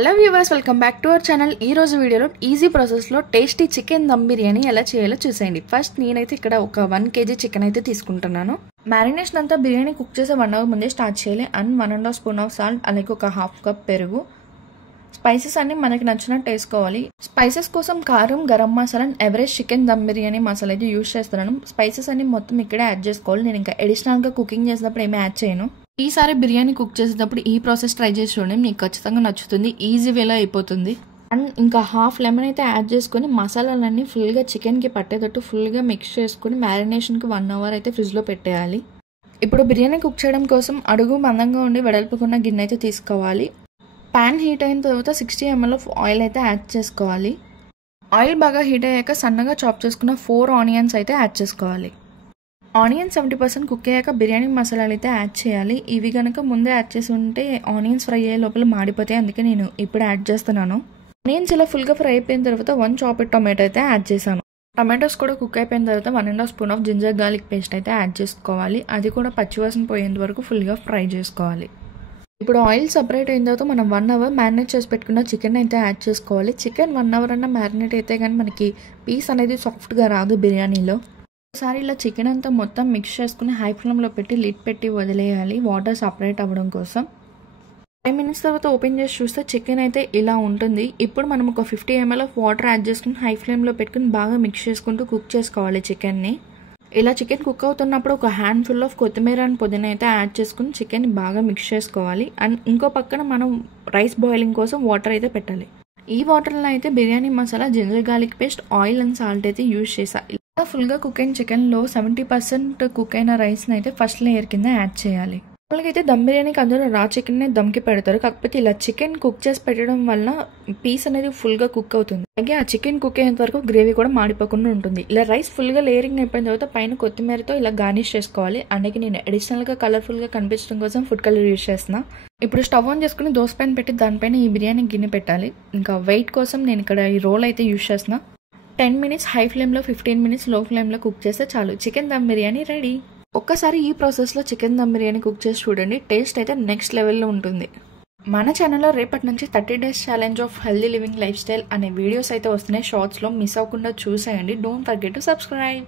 Hello viewers, welcome back to our channel. ఈ రోజు వీడియోలో ఈజీ ప్రాసెస్లో టేస్టీ చికెన్ దమ్ బిర్యానీ ఎలా చేయాలో చూసేయండి. ఫస్ట్ నేనైతే ఇక్కడ ఒక 1 kg చికెన్ అయితే తీసుకుంటున్నాను. మ్యారినేషన్ అంతా బిర్యానీ కుక్ చేసే 1 hour ముందే స్టార్ట్ చేయాలి. అండ్ 1.5 స్పూన్ ఆఫ్ సాల్ట్, అలాగే ఒక 1/2 కప్ పెరుగు. స్పైసెస్ అన్ని మనకి నచ్చినట్టు వేసుకోవాలి. స్పైసెస్ కోసం కారం, గరం మసాలా, ఎవరెస్ట్ చికెన్ దమ్ బిర్యానీ మసాలా అయితే యూజ్ చేస్తున్నాను. స్పైసెస్ అన్ని మొత్తం ఇక్కడే యాడ్ చేసుకోవాలి. నేను ఇంకా అడిషనల్గా కుకింగ్ చేసినప్పుడు ఏమీ యాడ్ చేయను. ఈసారి బిర్యానీ కుక్ చేసేటప్పుడు ఈ ప్రాసెస్ ట్రై చేసి చూడండి, మీకు ఖచ్చితంగా నచ్చుతుంది. ఈజీ వేలో అయిపోతుంది. అండ్ ఇంకా 1/2 లెమన్ అయితే యాడ్ చేసుకుని మసాలాలన్నీ ఫుల్గా చికెన్కి పట్టేటట్టు ఫుల్గా మిక్స్ చేసుకుని మ్యారినేషన్కి 1 hour అయితే ఫ్రిడ్జ్లో పెట్టేయాలి. ఇప్పుడు బిర్యానీ కుక్ చేయడం కోసం అడుగు మందంగా ఉండి వెడల్పుకున్న గిన్నె అయితే తీసుకోవాలి. ప్యాన్ హీట్ అయిన తర్వాత 60 ml ఆఫ్ ఆయిల్ అయితే యాడ్ చేసుకోవాలి. ఆయిల్ బాగా హీట్ అయ్యాక సన్నగా చాప్ చేసుకున్న 4 ఆనియన్స్ అయితే యాడ్ చేసుకోవాలి. ఆనియన్ 70% కుక్ అయ్యాక బిర్యానీ మసాలాలు అయితే యాడ్ చేయాలి. ఇవి కనుక ముందే యాడ్ చేసి ఉంటే ఆనియన్స్ ఫ్రై అయ్యే లోపల మాడిపోతాయి, అందుకే నేను ఇప్పుడు యాడ్ చేస్తున్నాను. ఆనియన్స్ ఇలా ఫుల్గా ఫ్రై అయిపోయిన తర్వాత 1 చాప్డ్ టొమాటో అయితే యాడ్ చేశాను. టొమాటోస్ కూడా కుక్ అయిపోయిన తర్వాత 1.5 spoon of ginger garlic paste అయితే యాడ్ చేసుకోవాలి. అది కూడా పచ్చివాసన పోయేంత వరకు ఫుల్గా ఫ్రై చేసుకోవాలి. ఇప్పుడు ఆయిల్ సపరేట్ అయిన తర్వాత మనం 1 hour మ్యారినేట్ చేసి పెట్టుకున్న చికెన్ అయితే యాడ్ చేసుకోవాలి. చికెన్ 1 hour అన్న మ్యారినేట్ అయితే కానీ మనకి పీస్ అనేది సాఫ్ట్గా రాదు బిర్యానీలో. ఒకసారి ఇలా చికెన్ అంతా మొత్తం మిక్స్ చేసుకుని హై ఫ్లేమ్లో పెట్టి లిడ్ పెట్టి వదిలేయాలి, వాటర్ సపరేట్ అవ్వడం కోసం. 5 minutes తర్వాత ఓపెన్ చేసి చూస్తే చికెన్ అయితే ఇలా ఉంటుంది. ఇప్పుడు మనం ఒక 50 ml ఆఫ్ వాటర్ యాడ్ చేసుకుని హై ఫ్లేమ్లో పెట్టుకుని బాగా మిక్స్ చేసుకుంటూ కుక్ చేసుకోవాలి చికెన్ని. ఇలా చికెన్ కుక్ అవుతున్నప్పుడు ఒక హ్యాండ్ఫుల్ ఆఫ్ కొత్తిమీర అండ్ పుదీనా అయితే యాడ్ చేసుకుని చికెన్ బాగా మిక్స్ చేసుకోవాలి. అండ్ ఇంకో పక్కన మనం రైస్ బాయిలింగ్ కోసం వాటర్ అయితే పెట్టాలి. ఈ వాటర్లో అయితే biryani masala, ginger garlic paste, oil and salt అయితే యూజ్ చేసాలి. ఫుల్గా కుక్ అయిన చికెన్లో 70% కుక్ అయిన రైస్ని అయితే ఫస్ట్ లేయర్ కింద యాడ్ చేయాలి. వాళ్ళకైతే దమ్ బిర్యానీకి అందరూ రా చికెన్ని దమ్కి పెడతారు. కాకపోతే ఇలా చికెన్ కుక్ చేసి పెట్టడం వల్ల పీస్ అనేది ఫుల్గా కుక్ అవుతుంది. అలాగే ఆ చికెన్ కుక్ అయ్యేంత వరకు గ్రేవీ కూడా మాడిపోకుండా ఉంటుంది. ఇలా రైస్ ఫుల్గా లేయరింగ్ అయిపోయిన తర్వాత పైన కొత్తిమీరతో ఇలా గార్నిష్ చేసుకోవాలి. అందుకే నేను అడిషనల్గా కలర్ఫుల్గా కనిపించడం కోసం ఫుడ్ కలర్ యూజ్ చేస్తున్నా. ఇప్పుడు స్టవ్ ఆన్ చేసుకుని దోశ పైన పెట్టి దానిపైన ఈ బిర్యానీ గిన్నె పెట్టాలి. ఇంకా వెయిట్ కోసం నేను ఇక్కడ ఈ రోల్ అయితే యూజ్ చేస్తున్నా. 10 minutes హై ఫ్లేమ్లో, 15 minutes లో ఫ్లేమ్లో కుక్ చేస్తే చాలు, చికెన్ దమ్ బిర్యానీ రెడీ. ఒక్కసారి ఈ ప్రాసెస్లో చికెన్ దమ్ బిర్యానీ కుక్ చేసి చూడండి, టేస్ట్ అయితే నెక్స్ట్ లెవెల్లో ఉంటుంది. మన ఛానల్లో రేపటి నుంచి 30 days challenge of healthy living life style అనే వీడియోస్ అయితే వస్తున్నాయి. షార్ట్స్లో మిస్ అవ్వకుండా చూసేయండి. Don't forget to subscribe.